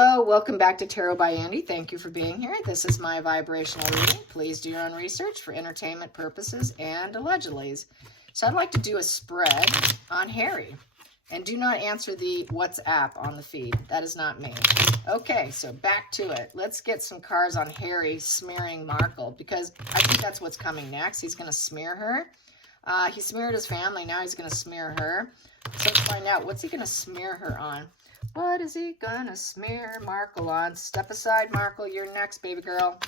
Hello, welcome back to Tarot by Andy. Thank you for being here. This is my vibrational reading. Please do your own research for entertainment purposes and allegedlys. So I'd like to do a spread on Harry. And do not answer the WhatsApp on the feed. That is not me. Okay, so back to it. Let's get some cards on Harry smearing Markle, because I think that's what's coming next. He's going to smear her. He smeared his family. Now he's going to smear her. So let's find out. What's he going to smear her on? What is he gonna smear Markle on? Step aside, Markle. You're next, baby girl.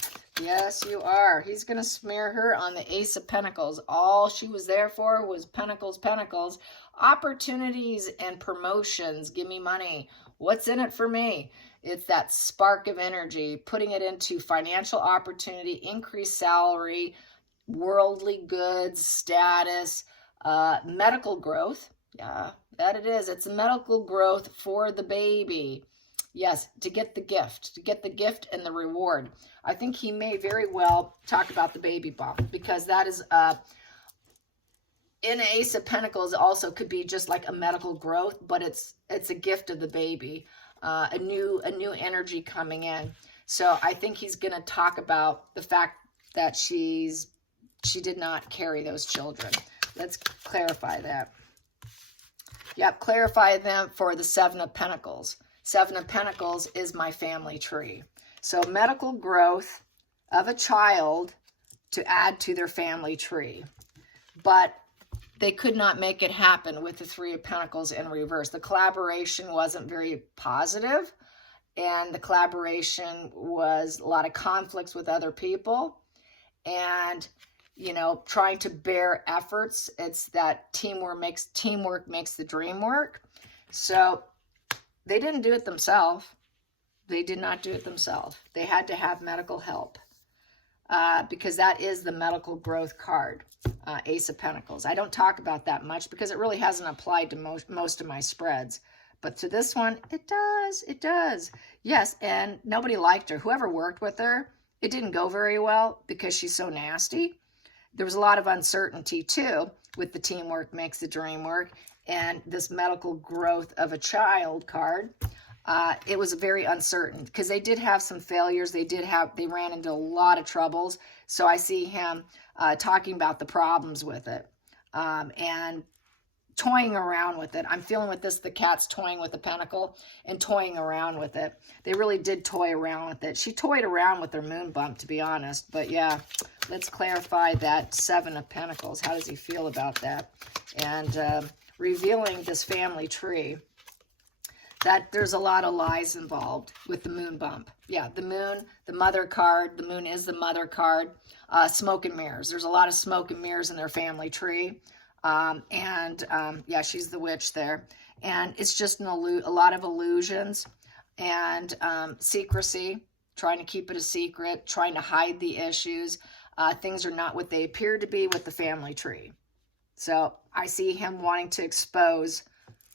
Yes, you are. He's gonna smear her on the Ace of Pentacles. All she was there for was pentacles, pentacles. Opportunities and promotions. Give me money. What's in it for me? It's that spark of energy, putting it into financial opportunity, increased salary, worldly goods, status, medical growth. Yeah, that it is. It's medical growth for the baby. Yes, to get the gift and the reward. I think he may very well talk about the baby bump, because that is in Ace of Pentacles also could be just like a medical growth, but it's a gift of the baby, a new energy coming in. So I think he's going to talk about the fact that she did not carry those children. Let's clarify that. Yep, clarify them for the Seven of Pentacles. Seven of Pentacles is my family tree. So medical growth of a child to add to their family tree. But they could not make it happen with the Three of Pentacles in reverse. The collaboration wasn't very positive, and the collaboration was a lot of conflicts with other people. And you know, trying to bear efforts. It's that teamwork makes the dream work. So they didn't do it themselves. They did not do it themselves. They had to have medical help, because that is the medical growth card, Ace of Pentacles. I don't talk about that much because it really hasn't applied to most of my spreads. But to this one, it does. It does. Yes, and nobody liked her. Whoever worked with her, it didn't go very well because she's so nasty. There was a lot of uncertainty, too, with the teamwork makes the dream work, and this medical growth of a child card. It was very uncertain because they did have some failures. They ran into a lot of troubles. So I see him talking about the problems with it and toying around with it. I'm feeling with this, the cat's toying with the pentacle and toying around with it. They really did toy around with it. She toyed around with her moon bump, to be honest. But yeah, let's clarify that Seven of Pentacles. How does he feel about that? And revealing this family tree, that there's a lot of lies involved with the moon bump. Yeah, the moon, the mother card. The moon is the mother card. Smoke and mirrors. There's a lot of smoke and mirrors in their family tree. Yeah, she's the witch there. And it's just a lot of illusions and secrecy, trying to keep it a secret, trying to hide the issues. Things are not what they appear to be with the family tree. So I see him wanting to expose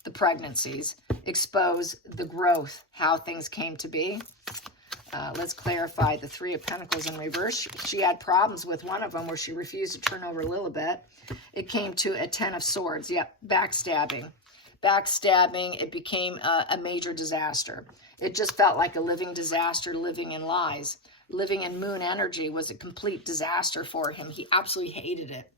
the pregnancies, expose the growth, how things came to be. Let's clarify the Three of Pentacles in reverse. She had problems with one of them where she refused to turn over Lilibet. It came to a Ten of Swords. Yep, backstabbing. Backstabbing, it became a major disaster. It just felt like a living disaster, living in lies. Living in moon energy was a complete disaster for him. He absolutely hated it.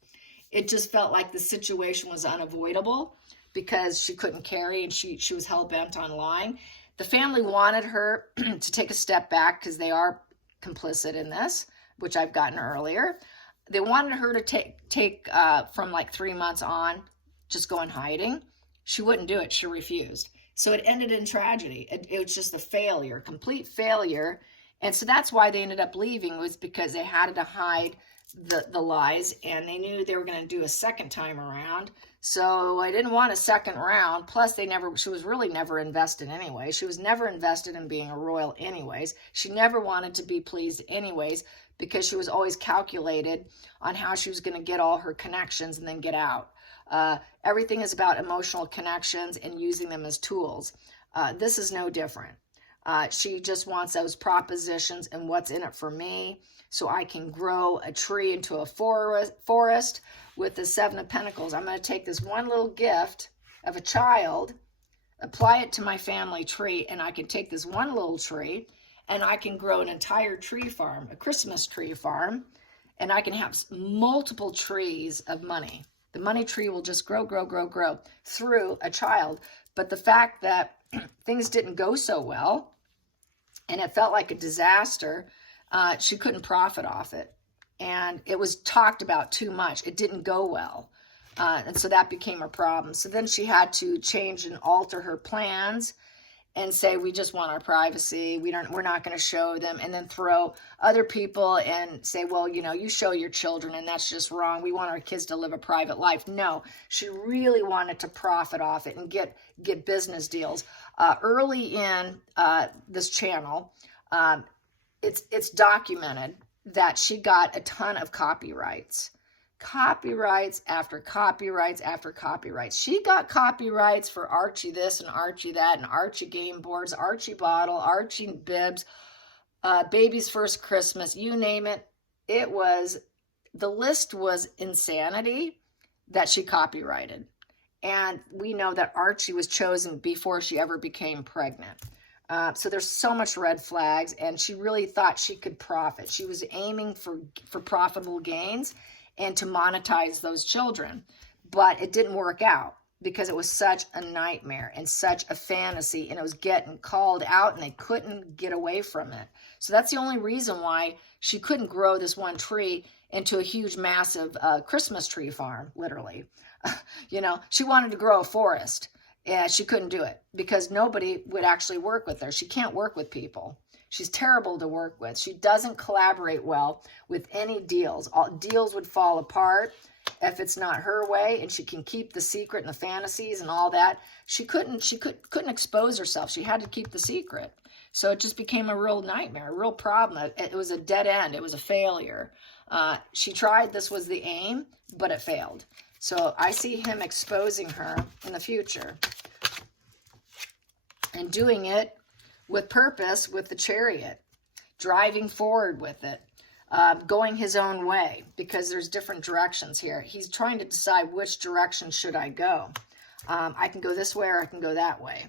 It just felt like the situation was unavoidable because she couldn't carry and she was hell-bent on lying. The family wanted her to take a step back because they are complicit in this, which I've gotten earlier. They wanted her to take from like 3 months on, just go in hiding. She wouldn't do it. She refused. So it ended in tragedy. It was just a failure, complete failure. And so that's why they ended up leaving, was because they had to hide the lies, and they knew they were going to do a second time around. So I didn't want a second round. Plus, she was really never invested anyway. She was never invested in being a royal anyways. She never wanted to be pleased anyways, because she was always calculated on how she was going to get all her connections and then get out. Everything is about emotional connections and using them as tools. This is no different. She just wants those propositions and what's in it for me, so I can grow a tree into a forest with the Seven of Pentacles. I'm going to take this one little gift of a child apply it to my family tree, and I can take this one little tree and I can grow an entire tree farm, a Christmas tree farm, and I can have multiple trees of money. The money tree will just grow, grow, grow, grow through a child. But the fact that things didn't go so well and it felt like a disaster, she couldn't profit off it. And it was talked about too much. It didn't go well. And so that became a problem. So then she had to change and alter her plans and say, we just want our privacy. We're not going to show them, and then throw other people and say, well, you show your children and that's just wrong. We want our kids to live a private life. No, she really wanted to profit off it and get business deals. Early in this channel, it's documented that she got a ton of copyrights after copyrights after copyrights. She got copyrights for Archie this and Archie that, and Archie game boards, Archie bottle, Archie bibs, baby's first Christmas, you name it. The list was insanity that she copyrighted. And we know that Archie was chosen before she ever became pregnant. So there's so much red flags, and she really thought she could profit. She was aiming for profitable gains and to monetize those children. But it didn't work out because it was such a nightmare and such a fantasy, and it was getting called out and they couldn't get away from it. So that's the only reason why she couldn't grow this one tree into a huge, massive Christmas tree farm, literally. She wanted to grow a forest, and she couldn't do it because nobody would actually work with her. She can't work with people. She's terrible to work with. She doesn't collaborate well with any deals. All deals would fall apart if it's not her way, and she can keep the secret and the fantasies and all that. She couldn't expose herself. She had to keep the secret. So it just became a real nightmare, a real problem. It was a dead end. It was a failure. She tried, this was the aim, but it failed. So I see him exposing her in the future and doing it with purpose, with the Chariot, driving forward with it, going his own way, because there's different directions here. He's trying to decide which direction should I go. I can go this way or I can go that way.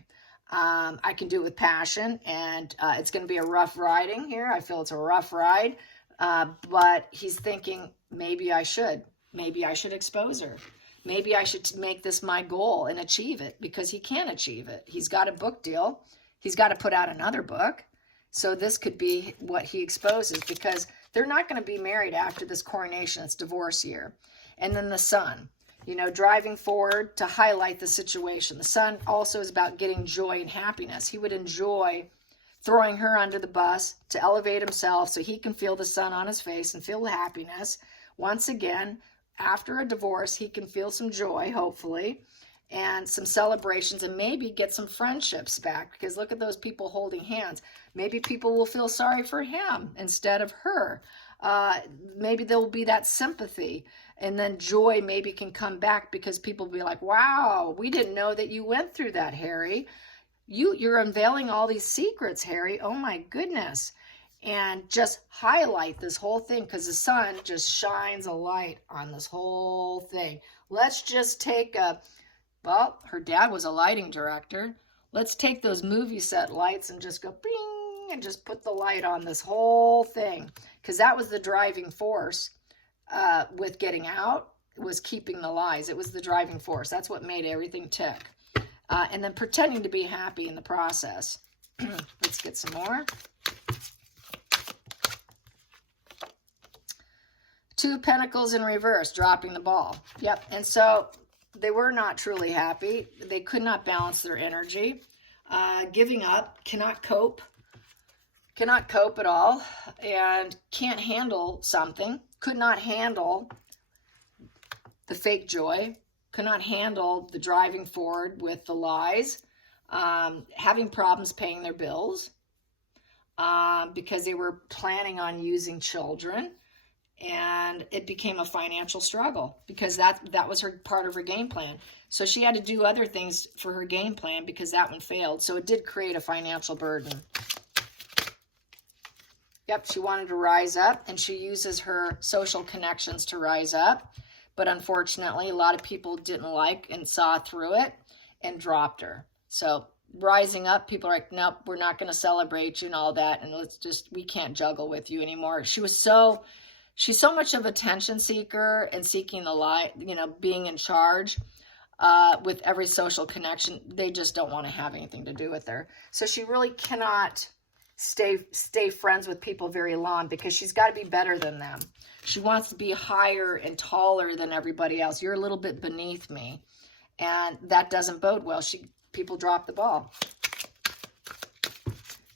I can do it with passion, and it's going to be a rough riding here. I feel it's a rough ride, but he's thinking maybe I should expose her. Maybe I should make this my goal and achieve it, because he can achieve it. He's got a book deal. He's got to put out another book. So this could be what he exposes, because they're not going to be married after this coronation. It's divorce year. And then the Sun, driving forward to highlight the situation. The Sun also is about getting joy and happiness. He would enjoy throwing her under the bus to elevate himself so he can feel the sun on his face and feel the happiness. Once again, after a divorce, he can feel some joy, hopefully, and some celebrations, and maybe get some friendships back, because look at those people holding hands. Maybe people will feel sorry for him instead of her. Maybe there will be that sympathy, and then joy maybe can come back, because people will be like, wow, we didn't know that you went through that, Harry. You're unveiling all these secrets, Harry. Oh my goodness. And just highlight this whole thing, because the Sun just shines a light on this whole thing. Let's just take her dad was a lighting director. Let's take those movie set lights and just go bing, and just put the light on this whole thing, because that was the driving force with getting out, was keeping the lies. It was the driving force. That's what made everything tick. And then pretending to be happy in the process. Let's get some more. Two of Pentacles in reverse, dropping the ball. Yep, and so they were not truly happy. They could not balance their energy. Giving up, cannot cope at all, and can't handle something. Could not handle the fake joy. Could not handle the driving forward with the lies. Having problems paying their bills because they were planning on using children. And it became a financial struggle, because that was part of her game plan. So she had to do other things for her game plan, because that one failed. So it did create a financial burden. Yep, she wanted to rise up, and she uses her social connections to rise up. But unfortunately, a lot of people didn't like and saw through it and dropped her. So rising up, people are like, nope, we're not going to celebrate you and all that. And we can't juggle with you anymore. She's so much of a attention seeker and seeking the light, being in charge with every social connection. They just don't want to have anything to do with her. So she really cannot stay friends with people very long, because she's got to be better than them. She wants to be higher and taller than everybody else. You're a little bit beneath me. And that doesn't bode well. People drop the ball.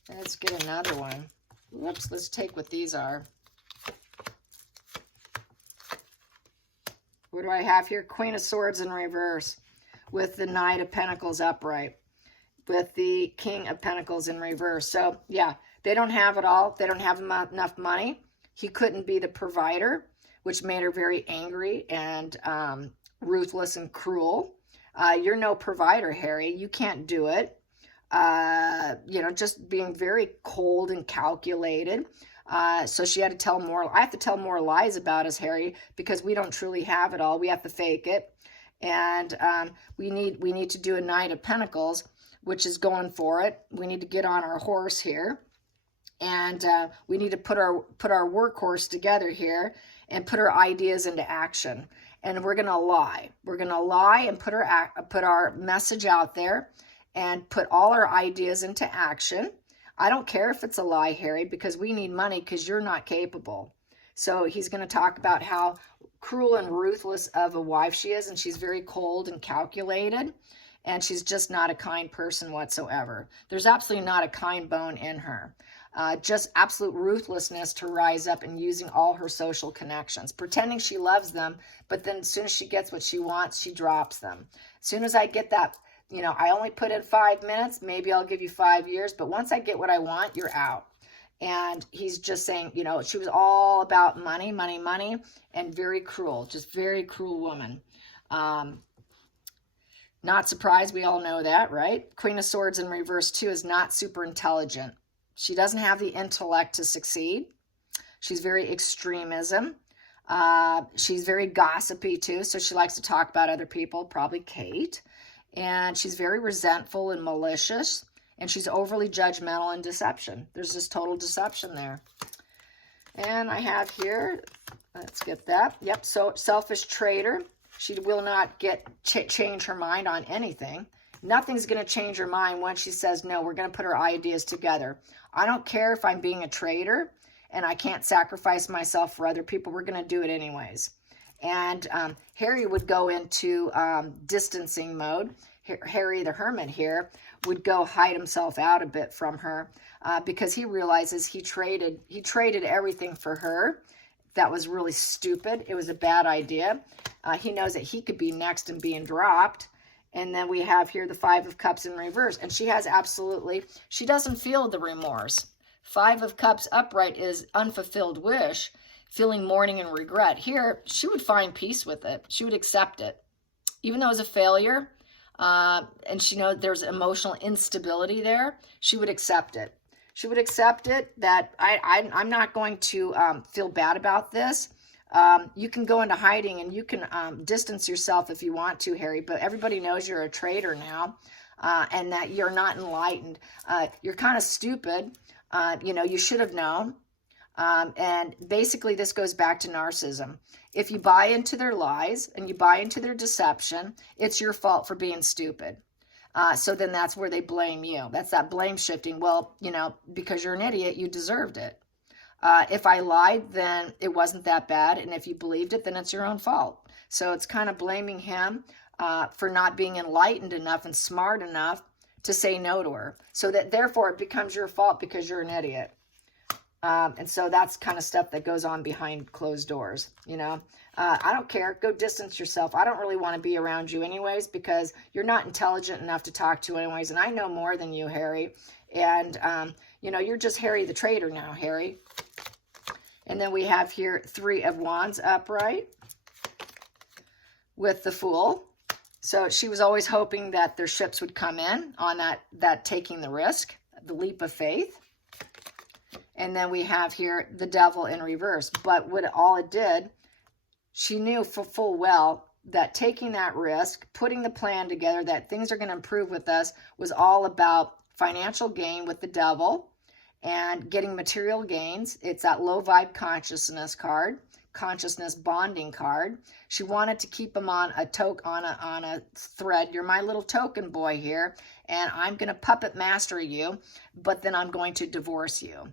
Let's get another one. Whoops, let's take what these are. What do I have here? Queen of Swords in reverse, with the Knight of Pentacles upright, with the King of Pentacles in reverse. So yeah, they don't have it all. They don't have enough money. He couldn't be the provider, which made her very angry and ruthless and cruel. You're no provider, Harry. You can't do it. Just being very cold and calculated. So she had to tell more. I have to tell more lies about us, Harry, because we don't truly have it all. We have to fake it. And we need to do a Knight of Pentacles, which is going for it. We need to get on our horse here. And we need to put our workhorse together here and put our ideas into action. And we're going to lie. We're going to lie and put our message out there and put all our ideas into action. I don't care if it's a lie, Harry, because we need money, because you're not capable. So he's going to talk about how cruel and ruthless of a wife she is, and she's very cold and calculated, and she's just not a kind person whatsoever. There's absolutely not a kind bone in her. Just absolute ruthlessness to rise up and using all her social connections, pretending she loves them, but then as soon as she gets what she wants, she drops them. As soon as I get that, I only put in 5 minutes, maybe I'll give you 5 years, but once I get what I want, you're out. And he's just saying, she was all about money, money, money, and very cruel, just very cruel woman. Not surprised, we all know that, right? Queen of Swords in reverse too is not super intelligent. She doesn't have the intellect to succeed. She's very extremism. She's very gossipy too, so she likes to talk about other people, probably Kate. And she's very resentful and malicious, and she's overly judgmental and deception. There's this total deception there. And I have here, let's get that. Yep, so selfish traitor. She will not change her mind on anything. Nothing's going to change her mind once she says, no, we're going to put our ideas together. I don't care if I'm being a traitor and I can't sacrifice myself for other people. We're going to do it anyways. And Harry would go into distancing mode. Harry the Hermit here would go hide himself out a bit from her because he realizes he traded everything for her. That was really stupid. It was a bad idea. He knows that he could be next and being dropped. And then we have here the Five of Cups in reverse. And she doesn't feel the remorse. Five of Cups upright is unfulfilled wish, feeling mourning and regret. Here, she would find peace with it. She would accept it. Even though it was a failure, and she knows there's emotional instability there, she would accept it. She would accept it that I'm not going to feel bad about this. You can go into hiding and you can distance yourself if you want to, Harry, but everybody knows you're a traitor now and that you're not enlightened. You're kind of stupid. You should have known. And basically this goes back to narcissism. If you buy into their lies and you buy into their deception, it's your fault for being stupid. So then that's where they blame you. That's that blame shifting. Well, because you're an idiot, you deserved it. If I lied, then it wasn't that bad. And if you believed it, then it's your own fault. So it's kind of blaming him for not being enlightened enough and smart enough to say no to her. So that therefore it becomes your fault because you're an idiot. And so that's kind of stuff that goes on behind closed doors, I don't care. Go distance yourself. I don't really want to be around you anyways because you're not intelligent enough to talk to anyways. And I know more than you, Harry. And, you're just Harry the traitor now, Harry. And then we have here Three of Wands upright with the Fool. So she was always hoping that their ships would come in on that taking the risk, the leap of faith. And then we have here the Devil in reverse. But all it did, she knew full well that taking that risk, putting the plan together that things are going to improve with us was all about financial gain with the devil and getting material gains. It's that low vibe consciousness card, consciousness bonding card. She wanted to keep him on a thread. You're my little token boy here, and I'm going to puppet master you, but then I'm going to divorce you.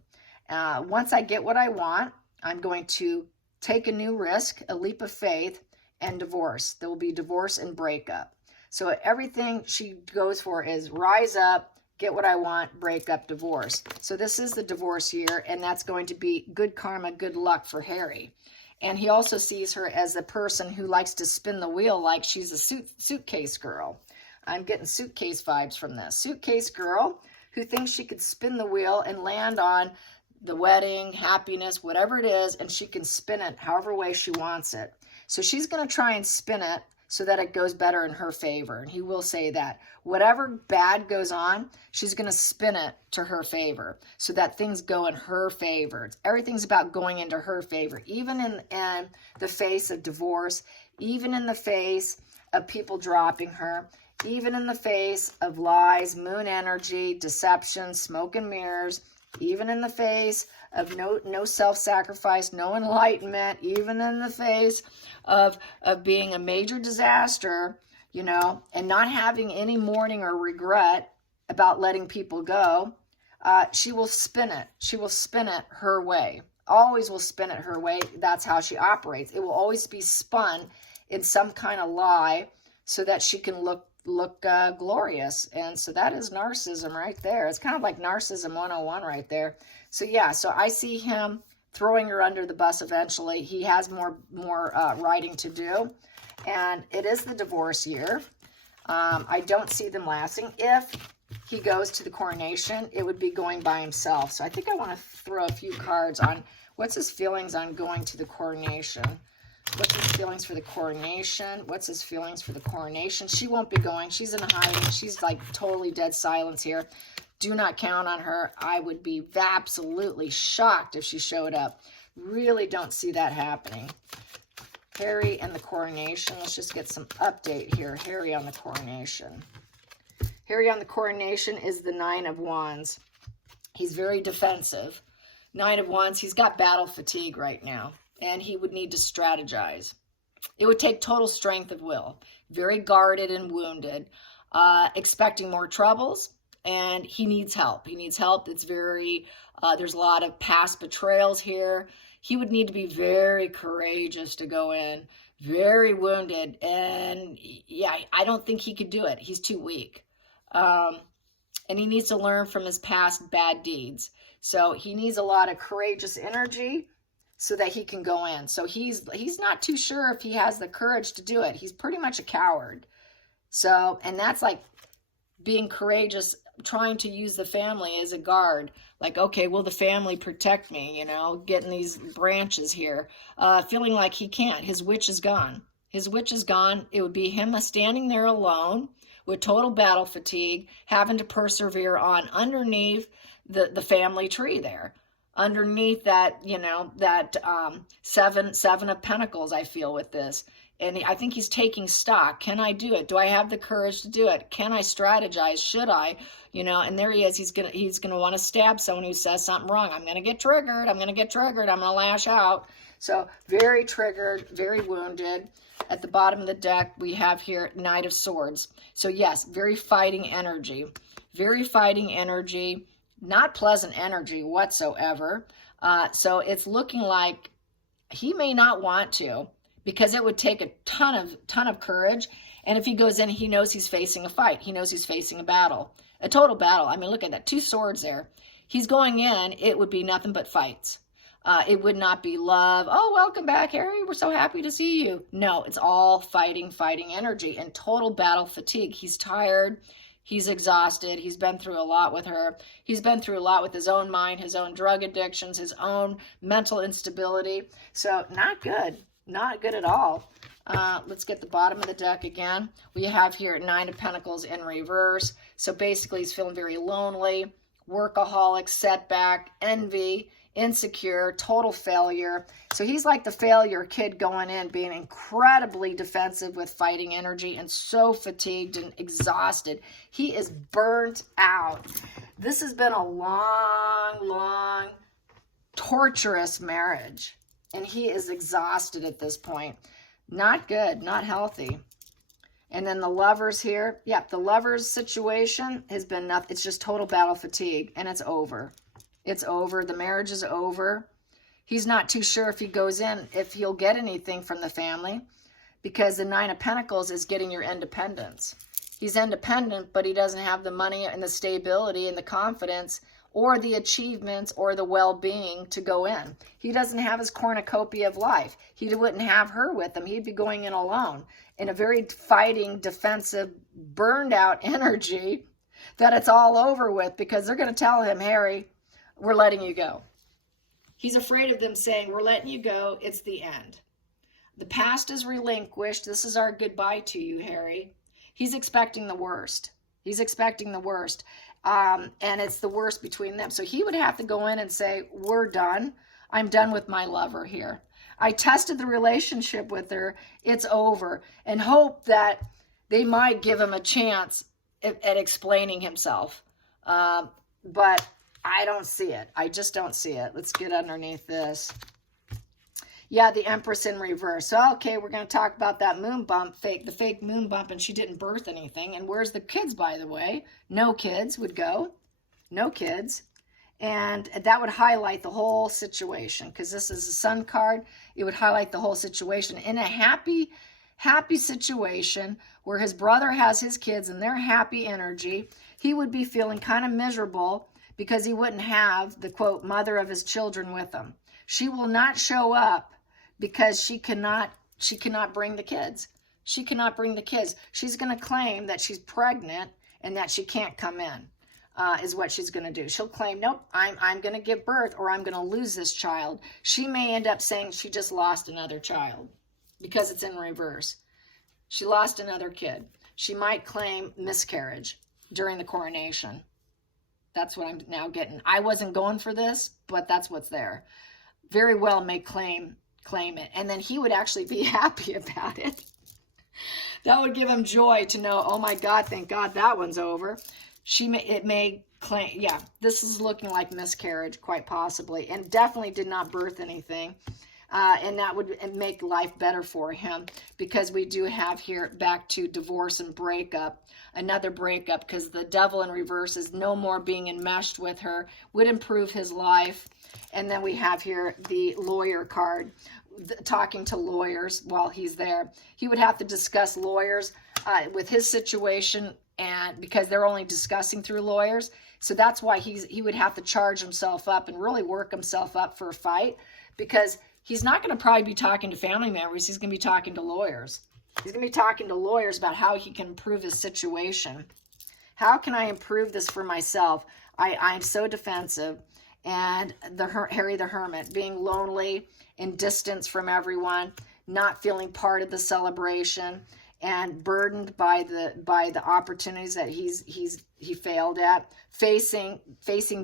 Once I get what I want, I'm going to take a new risk, a leap of faith, and divorce. There will be divorce and breakup. So everything she goes for is rise up, get what I want, break up, divorce. So this is the divorce year, and that's going to be good karma, good luck for Harry. And he also sees her as a person who likes to spin the wheel like she's a suitcase girl. I'm getting suitcase vibes from this. Suitcase girl who thinks she could spin the wheel and land on the wedding, happiness, whatever it is, and she can spin it however way she wants it. So she's going to try and spin it so that it goes better in her favor. And he will say that. Whatever bad goes on, she's going to spin it to her favor so that things go in her favor. Everything's about going into her favor, even in the face of divorce, even in the face of people dropping her, even in the face of lies, moon energy, deception, smoke and mirrors, even in the face of no self-sacrifice, no enlightenment, even in the face of being a major disaster, you know, and not having any mourning or regret about letting people go, she will spin it. She will spin it her way. Always will spin it her way. That's how she operates. It will always be spun in some kind of lie so that she can look glorious. And so that is narcissism right there. It's kind of like Narcissism 101 right there. So yeah, so I see him throwing her under the bus eventually. He has more writing to do, and it is the divorce year. I don't see them lasting. If he goes to the coronation, it would be going by himself. So I think I want to throw a few cards on what's his feelings on going to the coronation. What's his feelings for the coronation? What's his feelings for the coronation? She won't be going. She's in hiding. She's like totally dead silence here. Do not count on her. I would be absolutely shocked if she showed up. Really don't see that happening. Harry and the coronation. Let's just get some update here. Harry on the coronation. Harry on the coronation is the 9 of Wands. He's very defensive. 9 of Wands. He's got battle fatigue right now, and he would need to strategize. It would take total strength of will. Very guarded and wounded. Expecting more troubles. And he needs help. He needs help. It's very, there's a lot of past betrayals here. He would need to be very courageous to go in, very wounded. And yeah, I don't think he could do it. He's too weak. And he needs to learn from his past bad deeds. So he needs a lot of courageous energy so that he can go in. So he's not too sure if he has the courage to do it. He's pretty much a coward. So, and that's like being courageous, trying to use the family as a guard. Like, okay, will the family protect me? You know, getting these branches here. Feeling like he can't. His witch is gone. His witch is gone. It would be him standing there alone with total battle fatigue, having to persevere on underneath the family tree there. Underneath that, you know, that seven of Pentacles, I feel, with this. And I think he's taking stock. Can I do it? Do I have the courage to do it? Can I strategize? Should I? You know, and there he is. He's gonna want to stab someone who says something wrong. I'm gonna get triggered. I'm gonna lash out. So very triggered, very wounded. At the bottom of the deck, we have here Knight of Swords. So yes, very fighting energy. Very fighting energy. Not pleasant energy whatsoever. So it's looking like he may not want to, because it would take a ton of courage. And if he goes in, he knows he's facing a fight. He knows he's facing a battle, a total battle. I mean, look at that, 2 swords there. He's going in, it would be nothing but fights. It would not be love. Oh, welcome back, Harry. We're so happy to see you. No, it's all fighting energy and total battle fatigue. He's tired. He's exhausted. He's been through a lot with her. He's been through a lot with his own mind, his own drug addictions, his own mental instability. So not good. Not good at all. Let's get the bottom of the deck again. We have here 9 of Pentacles in reverse. So basically he's feeling very lonely, workaholic, setback, envy, insecure, total failure. So he's like the failure kid going in, being incredibly defensive with fighting energy and so fatigued and exhausted. He is burnt out. This has been a long, torturous marriage. And he is exhausted at this point. Not good, not healthy. And then the lovers here. Yep, the lovers situation has been nothing. It's just total battle fatigue. And it's over. It's over. The marriage is over. He's not too sure if he goes in, if he'll get anything from the family. Because the Nine of Pentacles is getting your independence. He's independent, but he doesn't have the money and the stability and the confidence or the achievements or the well-being to go in. He doesn't have his cornucopia of life. He wouldn't have her with him. He'd be going in alone in a very fighting, defensive, burned out energy that it's all over with, because they're going to tell him, Harry, we're letting you go. He's afraid of them saying, we're letting you go. It's the end. The past is relinquished. This is our goodbye to you, Harry. He's expecting the worst. He's expecting the worst. And it's the worst between them. So he would have to go in and say, we're done. I'm done with my lover here. I tested the relationship with her. It's over. And hope that they might give him a chance at explaining himself. But I don't see it. I just don't see it. Let's get underneath this. Yeah, the Empress in reverse. So, okay, we're going to talk about that moon bump, the fake moon bump, and she didn't birth anything. And where's the kids, by the way? No kids would go. No kids. And that would highlight the whole situation, because this is a Sun card. It would highlight the whole situation in a happy situation where his brother has his kids and their happy energy. He would be feeling kind of miserable because he wouldn't have the, quote, mother of his children with him. She will not show up because she cannot bring the kids. She cannot bring the kids. She's going to claim that she's pregnant and that she can't come in, is what she's going to do. She'll claim, nope, I'm going to give birth or I'm going to lose this child. She may end up saying she just lost another child because it's in reverse. She lost another kid. She might claim miscarriage during the coronation. That's what I'm now getting. I wasn't going for this, but that's what's there. Very well may claim it. And then he would actually be happy about it. That would give him joy to know, oh my God, thank God that one's over. It may claim, yeah, this is looking like miscarriage, quite possibly, and definitely did not birth anything. And that would make life better for him, because we do have here back to divorce and breakup, another breakup, because the devil in reverse is no more being enmeshed with her, would improve his life. And then we have here the lawyer card, talking to lawyers while he's there. He would have to discuss lawyers with his situation, and because they're only discussing through lawyers. So that's why he would have to charge himself up and really work himself up for a fight, because he's not going to probably be talking to family members. He's going to be talking to lawyers. He's going to be talking to lawyers about how he can improve his situation. How can I improve this for myself? I'm so defensive. And Harry the Hermit, being lonely and distance from everyone, not feeling part of the celebration, and burdened by the opportunities that he failed at, facing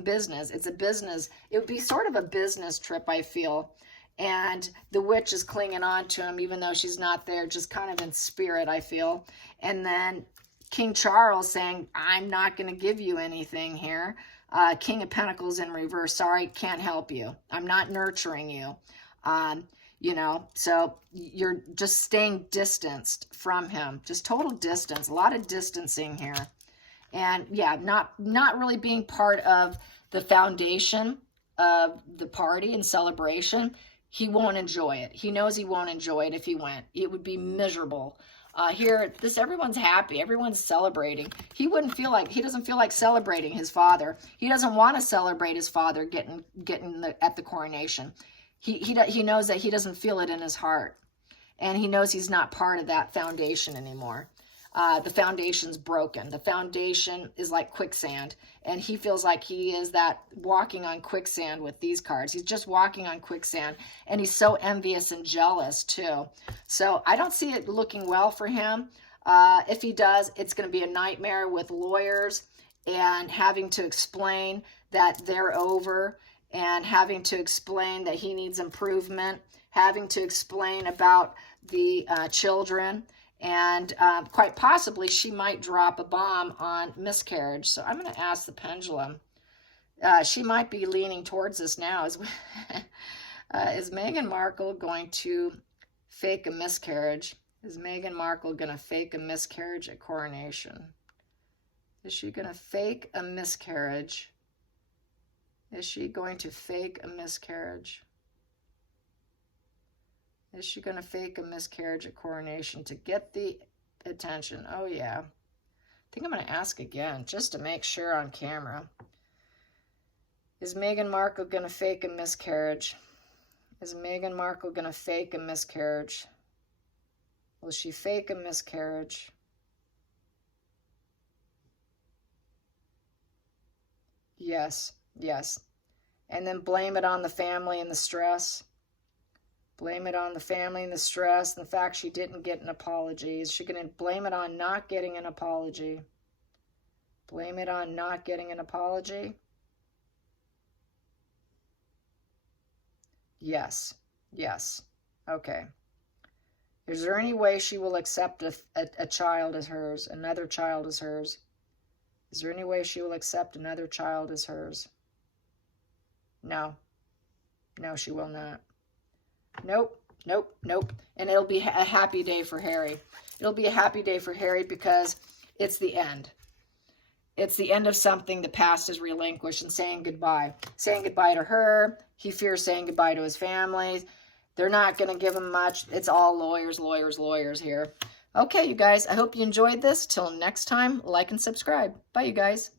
business. It's a business. It would be sort of a business trip, I feel. And the witch is clinging on to him, even though she's not there, just kind of in spirit, I feel. And then King Charles saying, I'm not going to give you anything here. King of Pentacles in reverse. Sorry, can't help you. I'm not nurturing you. So you're just staying distanced from him. Just total distance. A lot of distancing here. And yeah, not really being part of the foundation of the party and celebration. He won't enjoy it. He knows he won't enjoy it if he went. It would be miserable. Here, everyone's happy. Everyone's celebrating. He doesn't feel like celebrating his father. He doesn't want to celebrate his father getting at the coronation. He knows that he doesn't feel it in his heart. And he knows he's not part of that foundation anymore. The foundation's broken. The foundation is like quicksand. And he feels like he is that walking on quicksand with these cards. He's just walking on quicksand. And he's so envious and jealous too. So I don't see it looking well for him. If he does, it's going to be a nightmare with lawyers and having to explain that they're over and having to explain that he needs improvement, having to explain about the children, and quite possibly she might drop a bomb on miscarriage. So I'm going to ask the pendulum. She might be leaning towards this now. Is Meghan Markle going to fake a miscarriage? Is Meghan Markle going to fake a miscarriage at Coronation? Is she going to fake a miscarriage? Is she going to fake a miscarriage? Is she going to fake a miscarriage at Coronation to get the attention? Oh, yeah. I think I'm going to ask again just to make sure on camera. Is Meghan Markle going to fake a miscarriage? Is Meghan Markle going to fake a miscarriage? Will she fake a miscarriage? Yes, yes. And then blame it on the family and the stress. Blame it on the family and the stress and the fact she didn't get an apology. Is she going to blame it on not getting an apology? Blame it on not getting an apology? Yes, yes. Okay. Is there any way she will accept a child as hers, another child as hers? Is there any way she will accept another child as hers? No. No, she will not. Nope, nope, nope. And it'll be a happy day for Harry. It'll be a happy day for Harry because it's the end. It's the end of something the past is relinquished and saying goodbye. Saying goodbye to her. He fears saying goodbye to his family. They're not going to give him much. It's all lawyers, lawyers, lawyers here. Okay, you guys, I hope you enjoyed this. Till next time, like and subscribe. Bye, you guys.